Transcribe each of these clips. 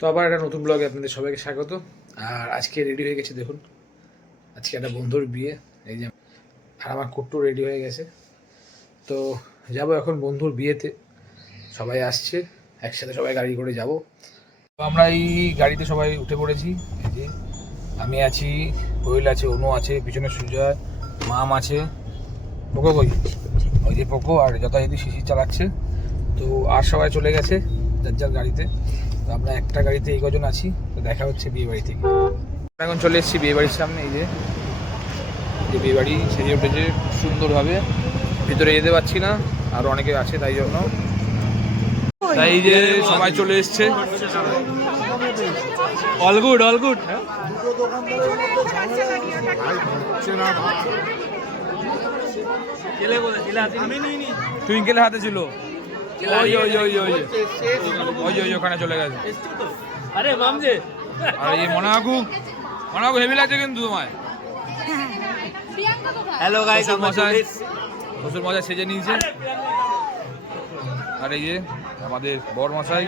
তো আবার একটা নতুন ব্লগে আপনাদের সবাইকে স্বাগত। আর আজকে রেডি হয়ে গেছে, দেখুন। আজকে একটা বন্ধুর বিয়ে, এই যে আর আমার কুট্টু রেডি হয়ে গেছে। তো যাব এখন বন্ধুর বিয়েতে। সবাই আসছে, একসাথে সবাই গাড়ি করে যাব। তো আমরা এই গাড়িতে সবাই উঠে পড়েছি, এই যে আমি আছি কোয়েল আছে, অনু আছে, পিছনে সুজয়, মাম আছে। পোকো কই? ওই যে পোকো আর যথাযথ শিশির চালাচ্ছে। তো আর সবাই চলে গেছে, যার যার গাড়িতে। তো আমরা একটা গাড়িতে এই কজন আছি তো দেখা হচ্ছে বিয়ে বাড়ি থেকে। এখন চলে এসেছি বিয়ে বাড়ির সামনে এই যে যে বিয়ে বাড়ি সেজে উঠেছে সুন্দরভাবে। ভিতরে যেতে পারছি না আর অনেকে আছে তাই জন্য। তাই যে সবাই চলে এসছে। অল গুড অল গুড টুইঙ্কেলের হাতে ছিল। ওই ওই ওই ওই। ওই ওই ওখানে চলে গেছে। আরে মামজে আর এই মনাকু মনাকু হেভি লাগছে কিন্তু তোমায়। হ্যালো গাইস আমরা মশাই চলে শ্বশুর মশাই সেজে নিয়েছে। আর এই যে আমাদের বর মশাই।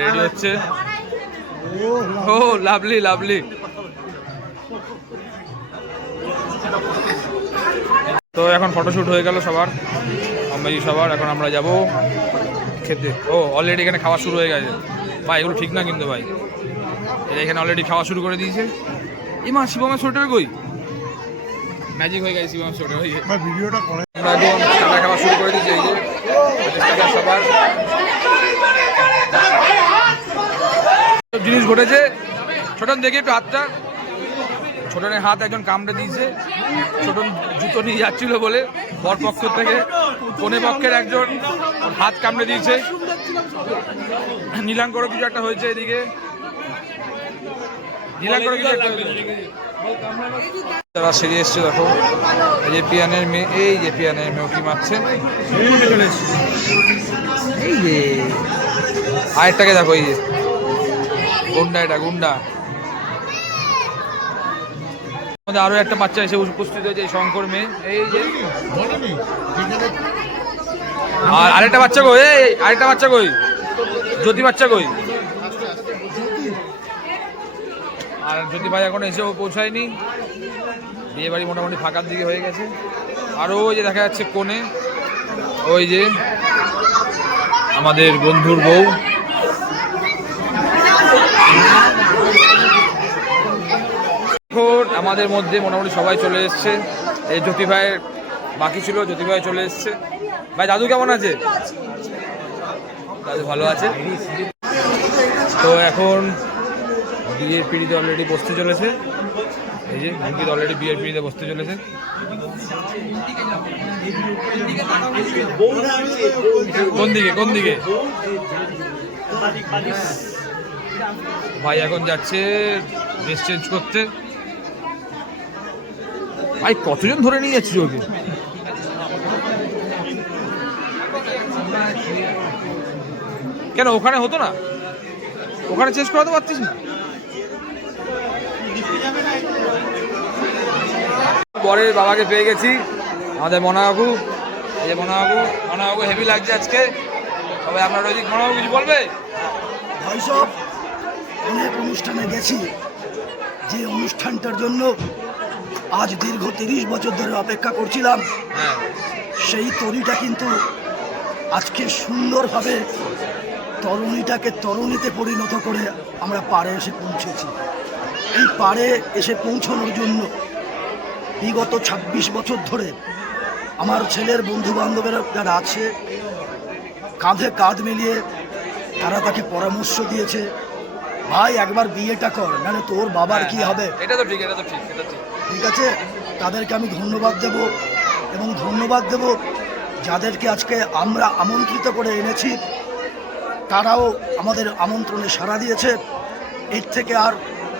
রেডি হচ্ছে? ও লাভলি লাভলি তো এখন ফটোশ্যুট হয়ে গেল সবার। এই সবার এখন আমরা যাব খেতে। ও অলরেডি এখানে খাওয়া শুরু হয়ে গেছে। ভাই এগুলো ঠিক না কিন্তু ভাই। এরা এখানে অলরেডি খাওয়া শুরু করে দিয়েছে। এই মা শিবমের সোয়েটার কই? ম্যাজিক হয়ে গেছে শিবমের সোয়েটার হয়ে গেছে। ভিডিওটা করে। আমরা খানা খাওয়া শুরু করে দিয়েছি এই যে। সবার। সব জিনিস ঘটেছে। ছোটন দেখে একটু হাতটা। ছোটনের হাত একজন কামড়ে দিয়েছে, ছোটন জুতো নিয়ে যাচ্ছিল বলে বর পক্ষ থেকে কনে পক্ষের একজন হাত কামড়ে দিয়েছে। নীলাঙ্কর কিছু একটা হয়েছে এদিকে। নীলাঙ্করও কিছু একটা তারা সেরে এসছে, দেখো। এই যে পিয়ানের মেয়ে, এই যে পিয়ানের মেয়ে কি মারছে? আরেকটাকে দেখো, এই যে। গুন্ডা এটা, গুন্ডা। আমাদের আরও একটা বাচ্চা এসে উপস্থিত হয়েছে, এই শঙ্কর মেয়ে এই যে আর আরেকটা বাচ্চা কই? এই আরেকটা বাচ্চা কই? জ্যোতি বাচ্চা কই? আর জ্যোতি ভাই এখন এসেও পৌঁছায়নি। বিয়ে বাড়ি মোটামুটি ফাঁকার দিকে হয়ে গেছে। আরও ওই যে দেখা যাচ্ছে কোণে, ওই যে আমাদের বন্ধুর বউ এখন আমাদের মধ্যে মোটামুটি সবাই চলে এসছে। এই জ্যোতি ভাইয়ের বাকি ছিল, জ্যোতি ভাই চলে এসছে। ভাই, দাদু কেমন আছে? দাদু ভালো আছে? তো এখন বিয়ের পিড়িতে অলরেডি বসতে চলেছে। এই যে অঙ্কিত অলরেডি বিয়ের পিড়িতে বসতে চলেছে। কোন দিকে কোন দিকে? ভাই এখন যাচ্ছে ড্রেস চেঞ্জ করতে। ভাই, কতজন ধরে নিয়ে যাচ্ছিস ওকে? কেন, ওখানে হতো না? ওখানে চেঞ্জ করাতে পারতিস না? বরের বাবাকে পেয়ে গেছি, আমাদের মনাবাবু। এই যে মনাবাবু মনাবাবু হেভি লাগছে আজকে। তবে আপনার ওই মনাবাবু কিছু বলবে? শৈশব অনেক অনুষ্ঠানে গেছি। যে অনুষ্ঠানটার জন্য আজ দীর্ঘ তিরিশ বছর ধরে অপেক্ষা করছিলাম। হ্যাঁ। সেই তরিটা কিন্তু আজকে সুন্দরভাবে তরুণীটাকে তরুণীতে পরিণত করে আমরা পাড়ে এসে পৌঁছেছি। এই পাড়ে এসে পৌঁছানোর জন্য বিগত ২৬ বছর ধরে আমার ছেলের বন্ধু বান্ধবেরা যারা আছে কাঁধে কাঁধ মিলিয়ে তারা তাকে পরামর্শ দিয়েছে ভাই একবার বিয়েটা কর নাহলে তোর বাবার কি হবে? এটা তো ঠিক এটা তো ঠিক এটা ঠিক। ঠিক আছে? তাদেরকে আমি ধন্যবাদ দেব এবং ধন্যবাদ দেব যাদেরকে আজকে আমরা আমন্ত্রিত করে এনেছি। তারাও আমাদের আমন্ত্রণে সাড়া দিয়েছে। এর থেকে আর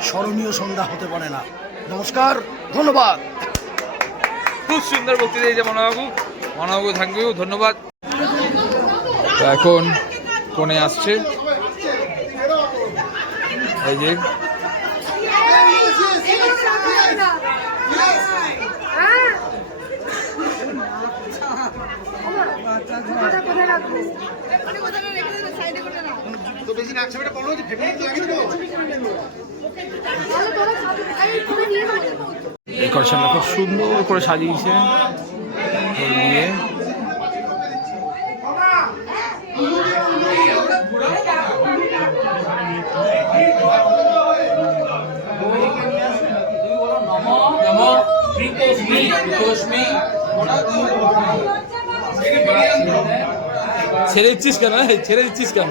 স্মরণীয় সন্ধ্যা হতে পারে না। নমস্কার, ধন্যবাদ। খুব সুন্দর বক্তৃতা দিয়েছে মনোবাবু। মনোবাবু ইউ ধন্যবাদ। এখন কোণে আসছে। এই যে কোথায় রাখব? ডেকোরেশনটা খুব সুন্দর করে সাজিয়েছে। দিয়ে ছেড়ে দিচ্ছিস কেন? ছেড়ে দিচ্ছিস কেন?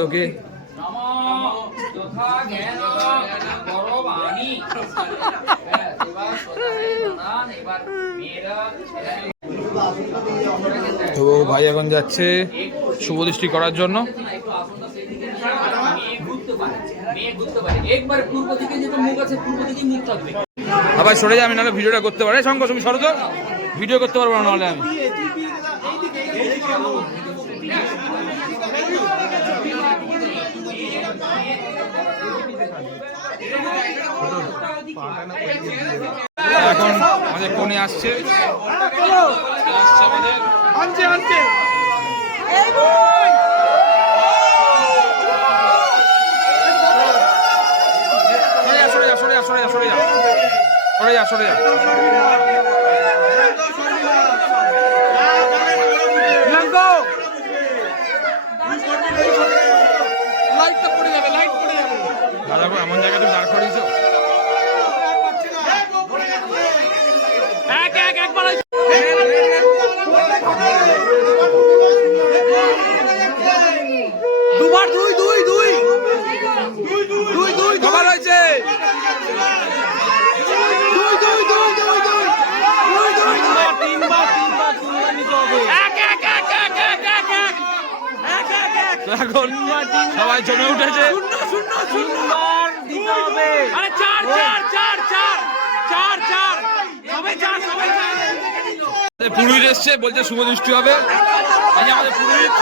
ওকে। তো ভাই এখন যাচ্ছে শুভ দৃষ্টি করার জন্য একবার পূর্ব দিকে যেটা মুখ আছে পূর্ব দিকে মুখ থাকবে আবার সরে যা আমি নাহলে ভিডিওটা করতে পারি শঙ্কর তুমি সরো তো। ভিডিও করতে পারব না নাহলে আমি। এখন আমাদের কোণে আসছে। আসছে আমাদের। আনছে আনছে সরে যা সরে যা সরে যা সরে যা সরে যা সরে যা। এখন সবাই জমে উঠেছে। আরে চার চার চার চার চার চার। সবাই চার সবাই চার। আমাদের পুরোহিত এসছে বলছে শুভ দৃষ্টি হবে। আমাদের পুরোহিত।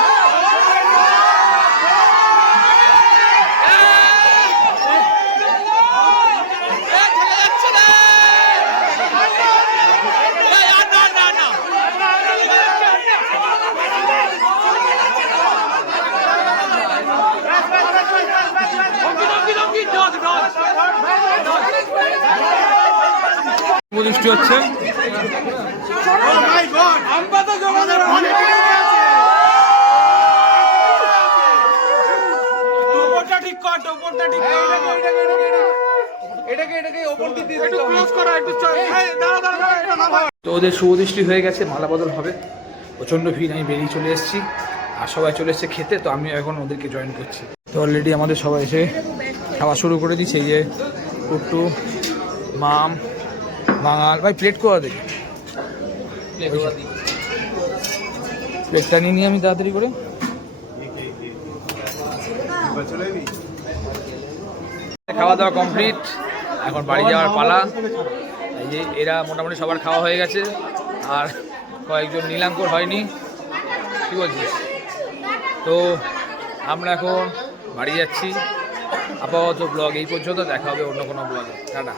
দৃষ্টি হচ্ছে। তো ওদের শুভদৃষ্টি হয়ে গেছে মালা বদল হবে। প্রচণ্ড ভিড় আমি বেরিয়ে চলে এসেছি। আর সবাই চলে এসেছে খেতে তো আমি এখন ওদেরকে জয়েন করছি। তো অলরেডি আমাদের সবাই এসে খাওয়া শুরু করে দিচ্ছে এই যে কুট্টু মাম বাঙাল। ভাই প্লেট কোয়া দেখি? প্লেটটা নিয়ে নিই আমি তাড়াতাড়ি করে। খাওয়া দাওয়া কমপ্লিট এখন বাড়ি যাওয়ার পালা। এই যে এরা মোটামুটি সবার খাওয়া হয়ে গেছে। আর কয়েকজন নীলাঙ্কর হয়নি। কি বলছিস? তো আমরা এখন বাড়ি যাচ্ছি। আপাতত ব্লগ এই পর্যন্ত। দেখা হবে অন্য কোনো ব্লগে টাটা।